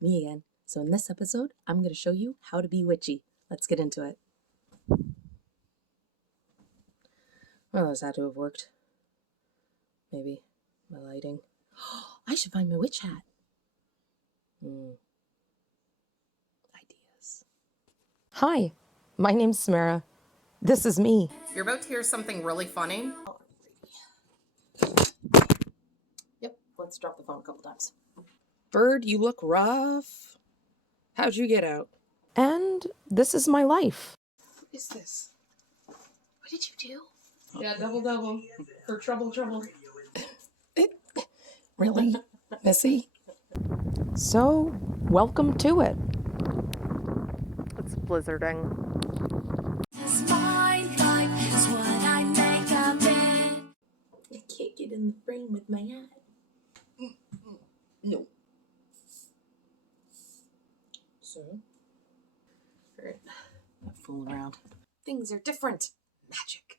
me again. So in this episode, I'm going to show you how to be witchy. Let's get into it. Well, this had to have worked. Maybe my lighting. I should find my witch hat. Ideas. Hi, my name's Samara. This is me. You're about to hear something really funny. Yep, let's drop the phone a couple times. Bird, you look rough. How'd you get out? And this is my life. What is this? What did you do? Yeah, double for trouble. Really? Missy? So, welcome to it. It's blizzarding. I can't get in the frame with my hat. No. So? Alright. Not fooling around. Things are different. Magic.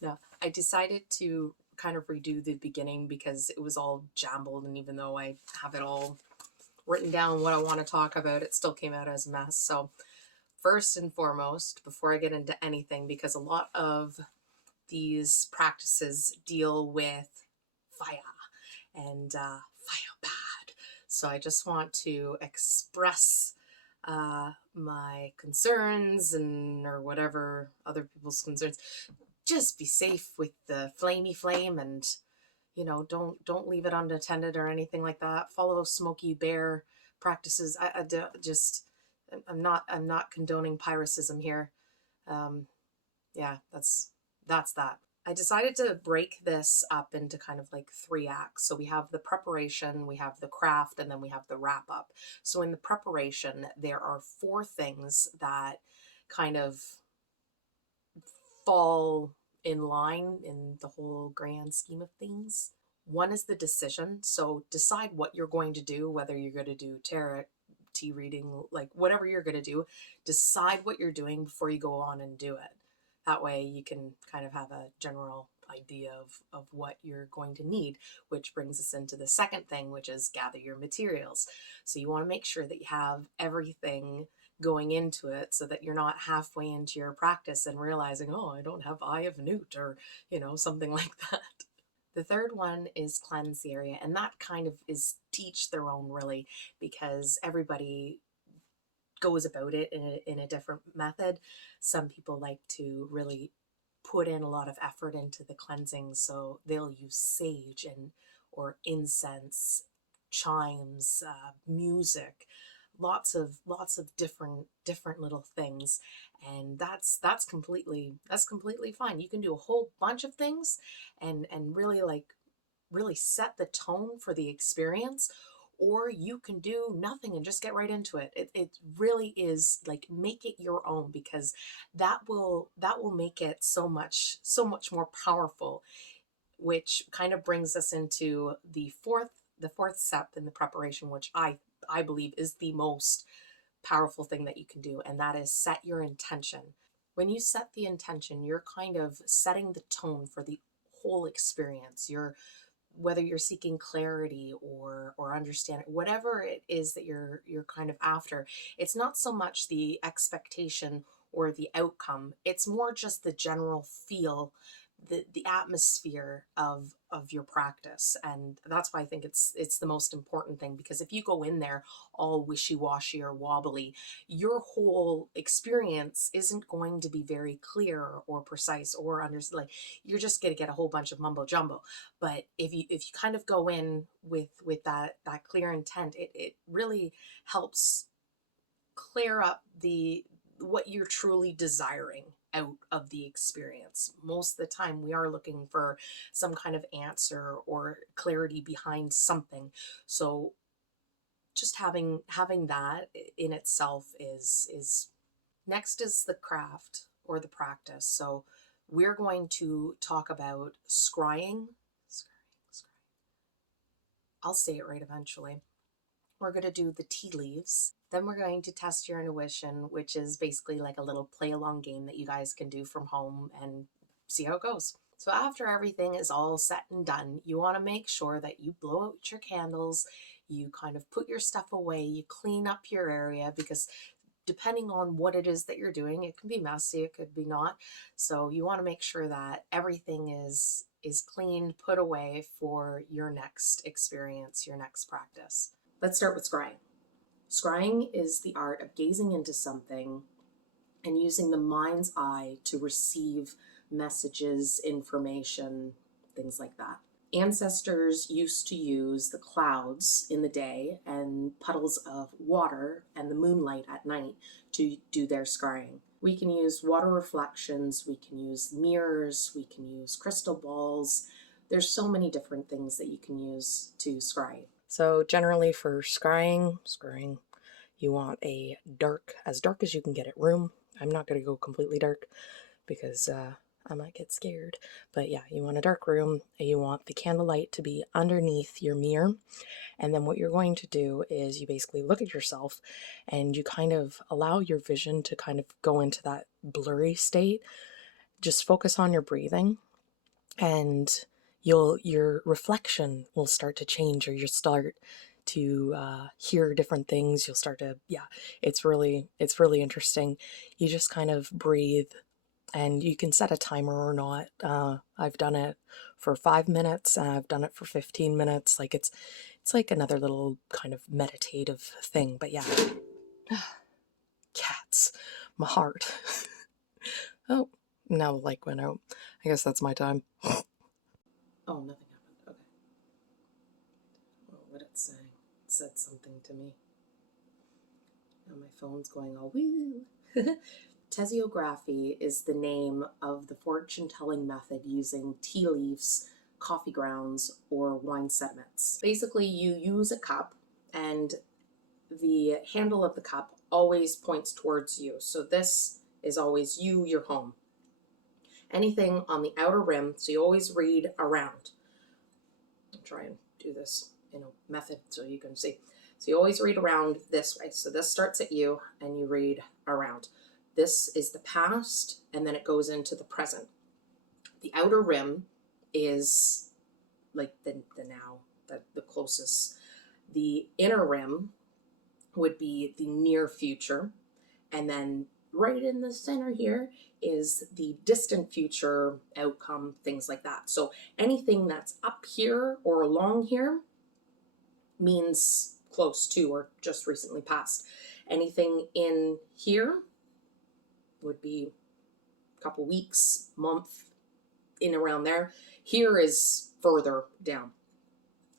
No, I decided to kind of redo the beginning because it was all jumbled, and even though I have it all written down what I want to talk about, it still came out as a mess. So first and foremost, before I get into anything, because a lot of these practices deal with fire and fire bad. So I just want to express my concerns or whatever other people's concerns. Just be safe with the flamey flame, and don't leave it unattended or anything like that. Follow Smokey Bear practices. I'm not condoning pyrrhicism here. Yeah, that's that. I decided to break this up into kind of like 3 acts. So we have the preparation, we have the craft, and then we have the wrap up. So in the preparation, there are 4 things that kind of fall in line in the whole grand scheme of things. One is the decision. So decide what you're going to do, whether you're going to do tarot, tea reading, like whatever you're going to do. Decide what you're doing before you go on and do it. That way you can kind of have a general idea of what you're going to need, which brings us into the second thing, which is gather your materials. So you want to make sure that you have everything going into it so that you're not halfway into your practice and realizing, oh, I don't have Eye of Newt or, something like that. The third one is cleanse the area, and that kind of is teach their own, really, because everybody goes about it in a different method. Some people like to really put in a lot of effort into the cleansing, so they'll use sage or incense, chimes, music, lots of different little things, and that's completely fine. You can do a whole bunch of things and really set the tone for the experience, or you can do nothing and just get right into it. It really is like, make it your own, because that will make it so much more powerful, which kind of brings us into the fourth step in the preparation, which I believe is the most powerful thing that you can do, and that is set your intention. When you set the intention, you're kind of setting the tone for the whole experience. Whether you're seeking clarity or understanding, whatever it is that you're kind of after, it's not so much the expectation or the outcome. It's more just the general feel, the atmosphere of your practice. And that's why I think it's the most important thing, because if you go in there all wishy-washy or wobbly, your whole experience isn't going to be very clear or precise or like, you're just going to get a whole bunch of mumbo jumbo. But if you kind of go in with that clear intent, it really helps clear up what you're truly desiring out of the experience. Most of the time we are looking for some kind of answer or clarity behind something. So just having that in itself is next is the craft or the practice. So we're going to talk about scrying. I'll say it right eventually. We're going to do the tea leaves. Then we're going to test your intuition, which is basically like a little play along game that you guys can do from home and see how it goes. So after everything is all set and done, you want to make sure that you blow out your candles, you kind of put your stuff away, you clean up your area, because depending on what it is that you're doing, it can be messy, it could be not. So you want to make sure that everything is cleaned, put away for your next experience, your next practice. Let's start with scrying. Scrying is the art of gazing into something and using the mind's eye to receive messages, information, things like that. Ancestors used to use the clouds in the day and puddles of water and the moonlight at night to do their scrying. We can use water reflections, we can use mirrors, we can use crystal balls. There's so many different things that you can use to scry. So generally for scrying, you want a as dark as you can get it room. I'm not going to go completely dark because I might get scared. But yeah, you want a dark room, and you want the candlelight to be underneath your mirror. And then what you're going to do is you basically look at yourself and you kind of allow your vision to kind of go into that blurry state. Just focus on your breathing, and your reflection will start to change, or you'll start to hear different things. You'll start to, it's really interesting. You just kind of breathe, and you can set a timer or not. I've done it for 5 minutes, and I've done it for 15 minutes. Like it's like another little kind of meditative thing. But yeah, cats, my heart. Oh, now the light went out. I guess that's my time. Oh, nothing happened. Okay. Oh, what did it say? It said something to me. Now my phone's going all woo. Teziography is the name of the fortune-telling method using tea leaves, coffee grounds, or wine sediments. Basically, you use a cup, and the handle of the cup always points towards you. So this is always you, your home. Anything on the outer rim, so you always read around. I'll try and do this in a method so you can see. So you always read around this way. So this starts at you, and you read around. This is the past, and then it goes into the present. The outer rim is like the now, the closest. The inner rim would be the near future, and then right in the center here is the distant future outcome, things like that. So anything that's up here or along here means close to or just recently passed. Anything in here would be a couple weeks, month, in around there. Here is further down.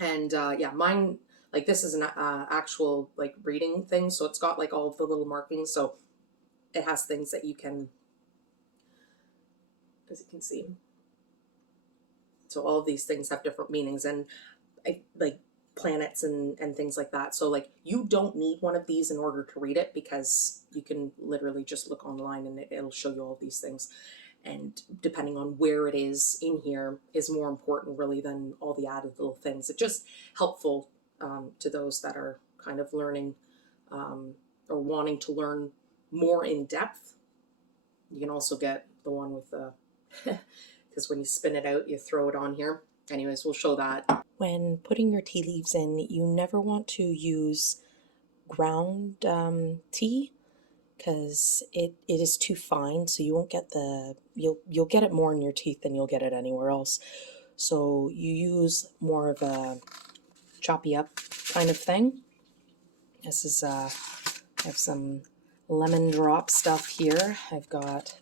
And yeah, mine, like this is an actual like reading thing, so it's got like all of the little markings, so it has things that you can, as you can see. So all of these things have different meanings, and like planets and things like that. So like you don't need one of these in order to read it, because you can literally just look online and it'll show you all of these things. And depending on where it is in here is more important really than all the added little things. It's just helpful to those that are kind of learning or wanting to learn more in depth. You can also get the one with the, because when you spin it out, you throw it on here. Anyways, we'll show that. When putting your tea leaves in, you never want to use ground tea, because it is too fine, so you won't get you'll get it more in your teeth than you'll get it anywhere else. So you use more of a choppy up kind of thing. This is I have some lemon drop stuff here. I've got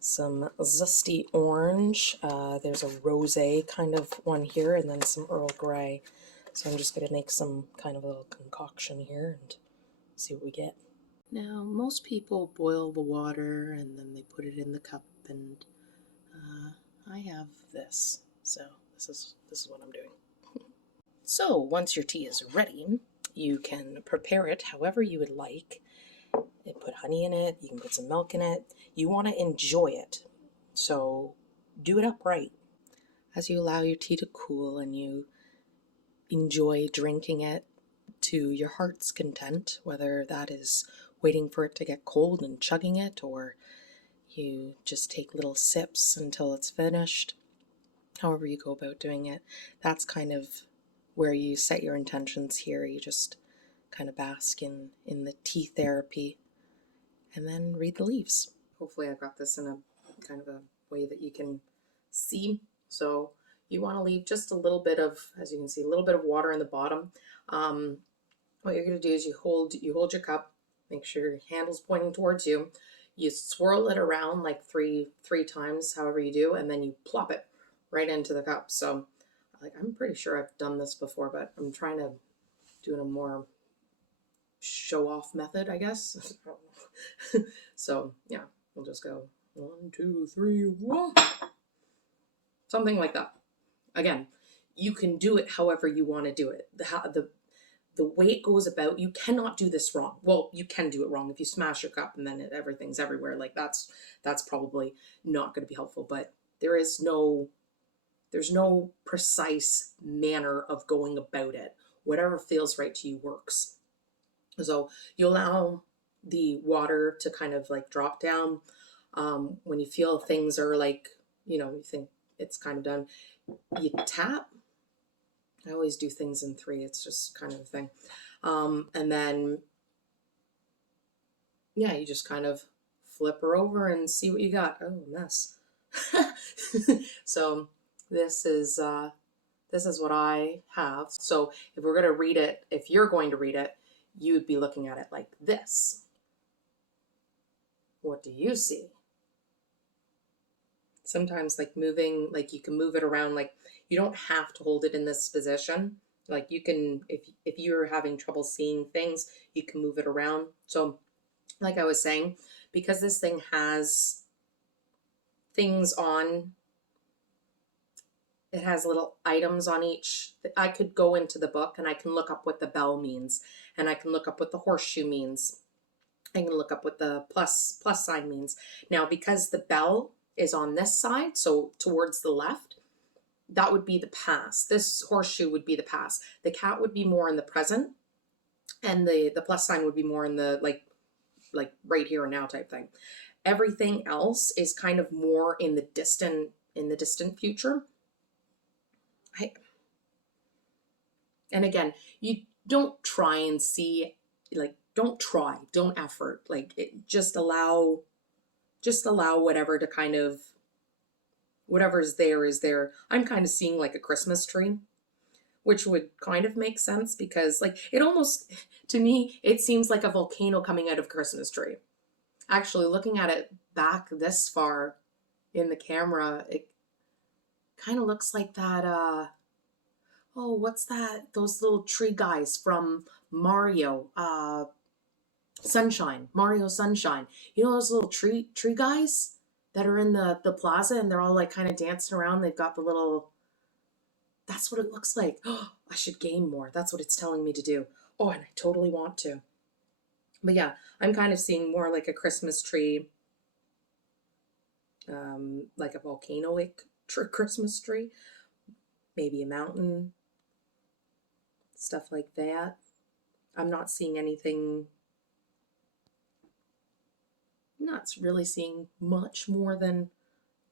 some zesty orange. There's a rosé kind of one here, and then some Earl Grey. So I'm just going to make some kind of a little concoction here and see what we get. Now, most people boil the water and then they put it in the cup, and I have this. So this is what I'm doing. So once your tea is ready, you can prepare it however you would like. You put honey in it, you can put some milk in it. You want to enjoy it, so do it upright. As you allow your tea to cool and you enjoy drinking it to your heart's content, whether that is waiting for it to get cold and chugging it, or you just take little sips until it's finished, however you go about doing it, that's kind of where you set your intentions here. You just kind of bask in the tea therapy and then read the leaves. Hopefully I've got this in a kind of a way that you can see. So you want to leave just a little bit of, as you can see, a little bit of water in the bottom. What you're going to do is you hold your cup, make sure your handle's pointing towards you. You swirl it around like three times, however you do, and then you plop it right into the cup. So I'm pretty sure I've done this before, but I'm trying to do it a more show off method, I guess. So yeah, we'll just go 1, 2, 3, 1. Something like that. Again, you can do it however you want to do it. The way it goes about, you cannot do this wrong. Well, you can do it wrong if you smash your cup and then everything's everywhere. Like that's probably not going to be helpful. But there's no precise manner of going about it. Whatever feels right to you works. So you allow the water to kind of like drop down. When you feel things are like, you think it's kind of done, you tap. I always do things in 3. It's just kind of a thing. And then, yeah, you just kind of flip her over and see what you got. Oh, mess. So this is what I have. So if we're going to read it, if you're going to read it, you would be looking at it like this. What do you see? Sometimes like moving, like you can move it around, like you don't have to hold it in this position. Like you can, if you're having trouble seeing things, you can move it around. So like I was saying, because this thing has things on, it has little items on each. I could go into the book and I can look up what the bell means, and I can look up what the horseshoe means. I can look up what the plus sign means. Now, because the bell is on this side, so towards the left, that would be the past. This horseshoe would be the past. The cat would be more in the present, and the plus sign would be more in the like right here and now type thing. Everything else is kind of more in the distant future. And again, you don't try and see, like, don't effort, like just allow whatever to kind of, whatever's there is there. I'm kind of seeing like a Christmas tree, which would kind of make sense because like it almost, to me, it seems like a volcano coming out of a Christmas tree. Actually, looking at it back this far in the camera, it kind of looks like that, oh, what's that? Those little tree guys from Mario, Sunshine, Mario Sunshine. You know those little tree guys that are in the plaza, and they're all like kind of dancing around. They've got the little, that's what it looks like. Oh, I should game more. That's what it's telling me to do. Oh, and I totally want to. But yeah, I'm kind of seeing more like a Christmas tree, like a volcano-like Christmas tree, maybe a mountain, stuff like that. I'm not seeing anything, I'm not really seeing much more than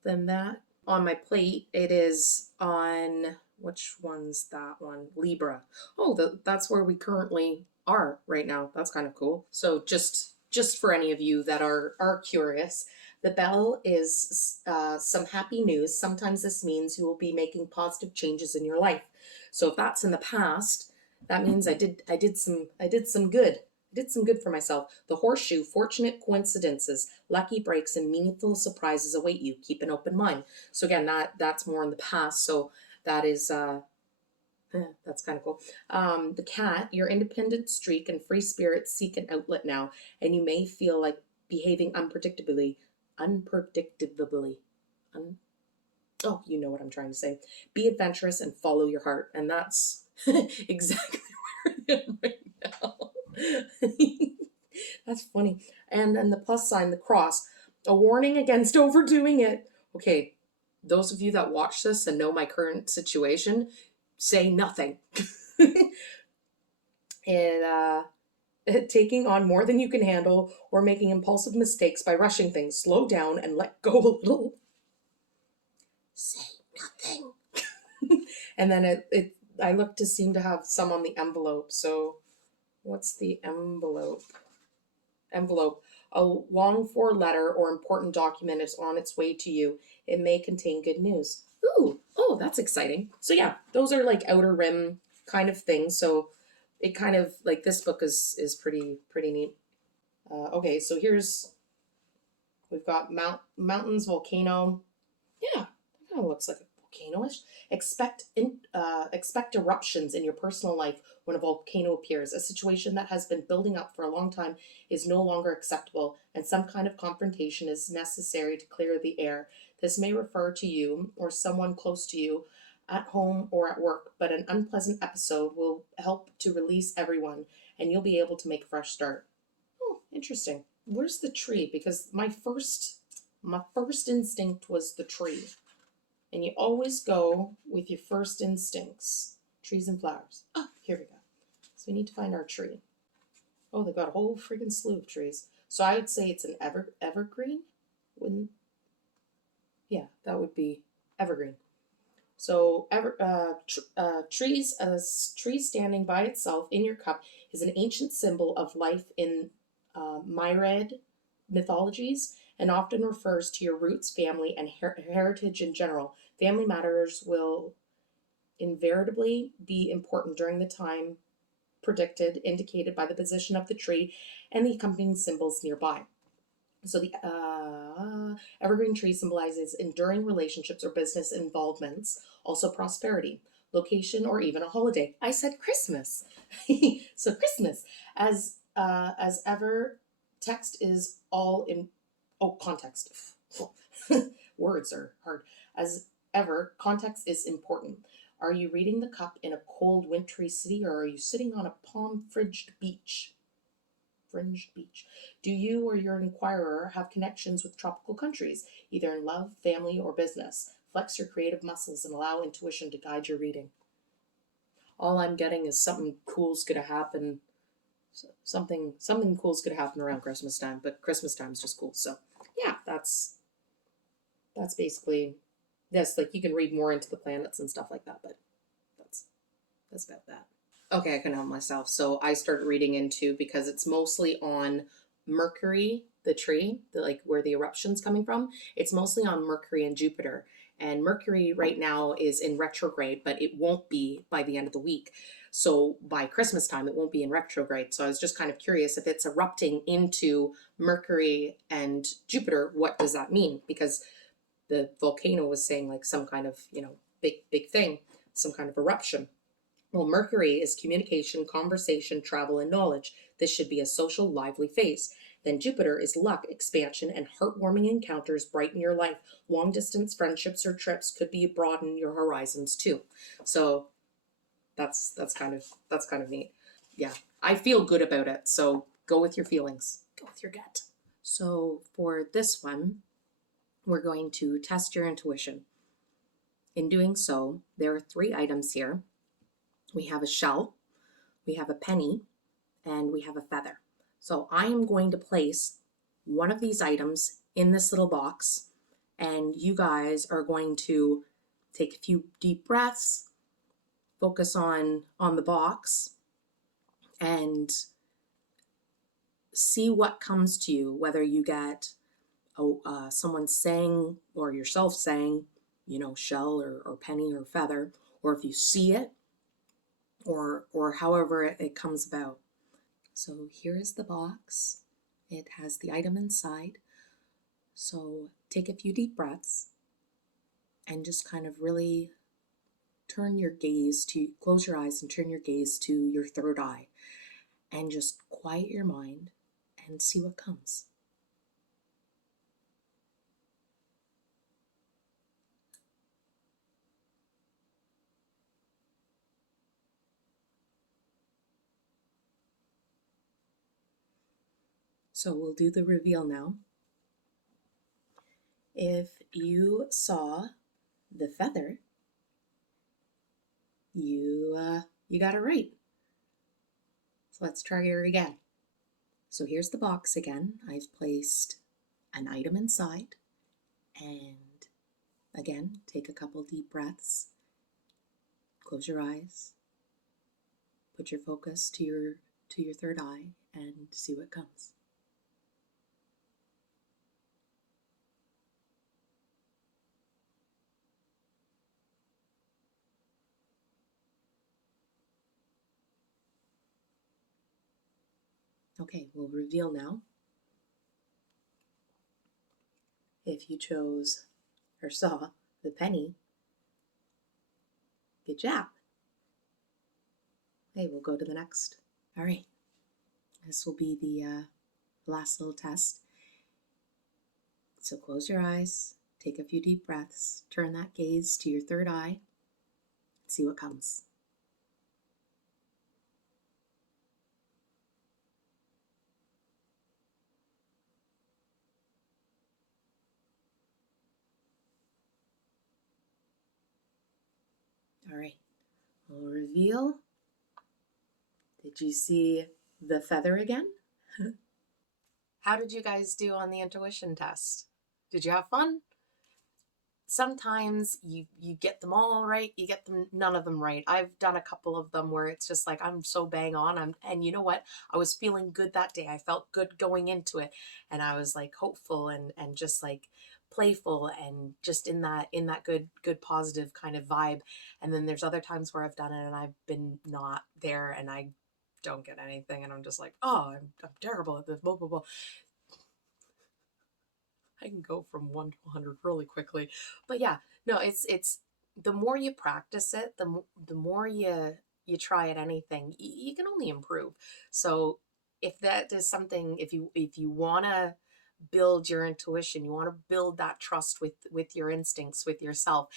that. On my plate, it is on, which one's that one? Libra. Oh, that's where we currently are right now. That's kind of cool. So just for any of you that are curious, the bell is some happy news. Sometimes this means you will be making positive changes in your life. So if that's in the past, that means I did some good. I did some good for myself. The horseshoe, fortunate coincidences, lucky breaks, and meaningful surprises await you. Keep an open mind. So again, that's more in the past. So that is that's kind of cool. The cat, your independent streak and free spirit seek an outlet now, and you may feel like behaving unpredictably. Oh, you know what I'm trying to say. Be adventurous and follow your heart, and that's exactly where I am right now. That's funny. And then the plus sign, the cross, a warning against overdoing it. Okay, those of you that watch this and know my current situation, say nothing. And taking on more than you can handle or making impulsive mistakes by rushing things. Slow down and let go a little. Say nothing. And then I look to seem to have some on the envelope. So what's the envelope? Envelope. A longed for letter or important document is on its way to you. It may contain good news. Ooh, oh, that's exciting. So yeah, those are like outer rim kind of things. So it kind of like this book is pretty neat. Okay, so we've got mountains, volcano. Yeah, that kind of looks like a volcano-ish. Expect eruptions in your personal life when a volcano appears. A situation that has been building up for a long time is no longer acceptable, and some kind of confrontation is necessary to clear the air. This may refer to you or someone close to you at home or at work, but an unpleasant episode will help to release everyone, and you'll be able to make a fresh start. Oh, interesting. Where's the tree? Because my first instinct was the tree. And you always go with your first instincts. Trees and flowers. Oh, here we go. So we need to find our tree. Oh, they got a whole freaking slew of trees. So I would say it's an evergreen. Yeah, that would be evergreen. So trees, a tree standing by itself in your cup is an ancient symbol of life in myriad mythologies and often refers to your roots, family, and heritage in general. Family matters will invariably be important during the time predicted, indicated by the position of the tree and the accompanying symbols nearby. So the evergreen tree symbolizes enduring relationships or business involvements, also prosperity, location, or even a holiday. I said Christmas. So Christmas, as ever, text is all in. Oh, context. Words are hard. As ever, context is important. Are you reading the cup in a cold, wintry city, or are you sitting on a palm-fringed beach? Fringed beach. Do you or your inquirer have connections with tropical countries, either in love, family, or business? Flex your creative muscles and allow intuition to guide your reading. All I'm getting is something cool's gonna happen. Something cool's gonna happen around Christmas time, but Christmas time is just cool. So yeah, that's basically this. Like you can read more into the planets and stuff like that, but that's about that. Okay, I can help myself. So I started reading into, because it's mostly on Mercury, the tree, like where the eruption's coming from. It's mostly on Mercury and Jupiter. And Mercury right now is in retrograde, but it won't be by the end of the week. So by Christmas time, it won't be in retrograde. So I was just kind of curious, if it's erupting into Mercury and Jupiter, what does that mean? Because the volcano was saying like some kind of, big thing, some kind of eruption. Well, Mercury is communication, conversation, travel, and knowledge. This should be a social, lively phase. Then Jupiter is luck, expansion, and heartwarming encounters brighten your life. Long distance friendships or trips could be broaden your horizons too. So that's kind of neat. Yeah, I feel good about it. So go with your feelings. Go with your gut. So for this one, we're going to test your intuition. In doing so, there are 3 items here. We have a shell, we have a penny, and we have a feather. So I am going to place one of these items in this little box, and you guys are going to take a few deep breaths, focus on the box, and see what comes to you, whether you get someone saying or yourself saying, shell or penny or feather, or if you see it, or however it comes about. So here is the box. It has the item inside. So take a few deep breaths and just kind of really close your eyes and turn your gaze to your third eye and just quiet your mind and see what comes. So we'll do the reveal now. If you saw the feather, you got it right. So let's try her again. So here's the box again. I've placed an item inside, and again, take a couple deep breaths Close your eyes. Put your focus to your third eye and see what comes. Okay, we'll reveal now. If you chose or saw the penny, good job. Okay, we'll go to the next. All right, this will be the last little test. So close your eyes, take a few deep breaths, turn that gaze to your third eye, see what comes. All right, we'll reveal. Did you see the feather again? How did you guys do on the intuition test? Did you have fun? Sometimes you get them all right, you get them none of them right. I've done a couple of them where it's just like I'm so bang on. And you know what? I was feeling good that day. I felt good going into it, and I was like hopeful and just like playful and just in that good positive kind of vibe. And then there's other times where I've done it and I've been not there and I don't get anything and I'm just like, oh, I'm terrible at this, blah blah blah. I can go from 1 to 100 really quickly. But yeah, no, it's the more you practice it, the more you try at anything, you can only improve. So if that is something, if you want to build your intuition, you want to build that trust with your instincts, with yourself,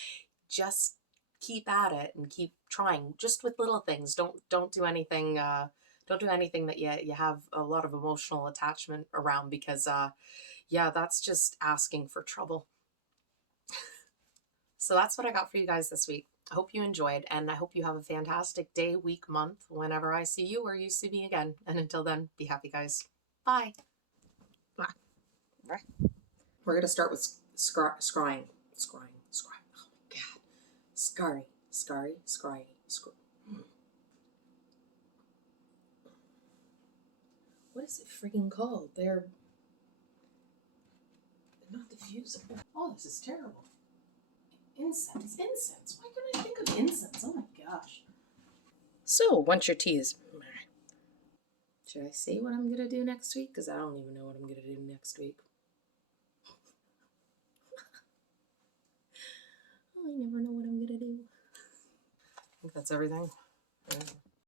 just keep at it and keep trying just with little things. Don't do anything don't do anything that you have a lot of emotional attachment around, because yeah, that's just asking for trouble. So that's what I got for you guys this week. I hope you enjoyed, and I hope you have a fantastic day, week, month, whenever I see you or you see me again. And until then, be happy, guys. Bye. We're going to start with scrying. Scrying. Oh my God. Scrying. What is it friggin' called? They're not diffusing. Oh, this is terrible. Incense. Why couldn't I think of incense? Oh my gosh. So, once your tea is... Should I say what I'm going to do next week? Because I don't even know what I'm going to do next week. I never know what I'm going to do. I think that's everything. Yeah.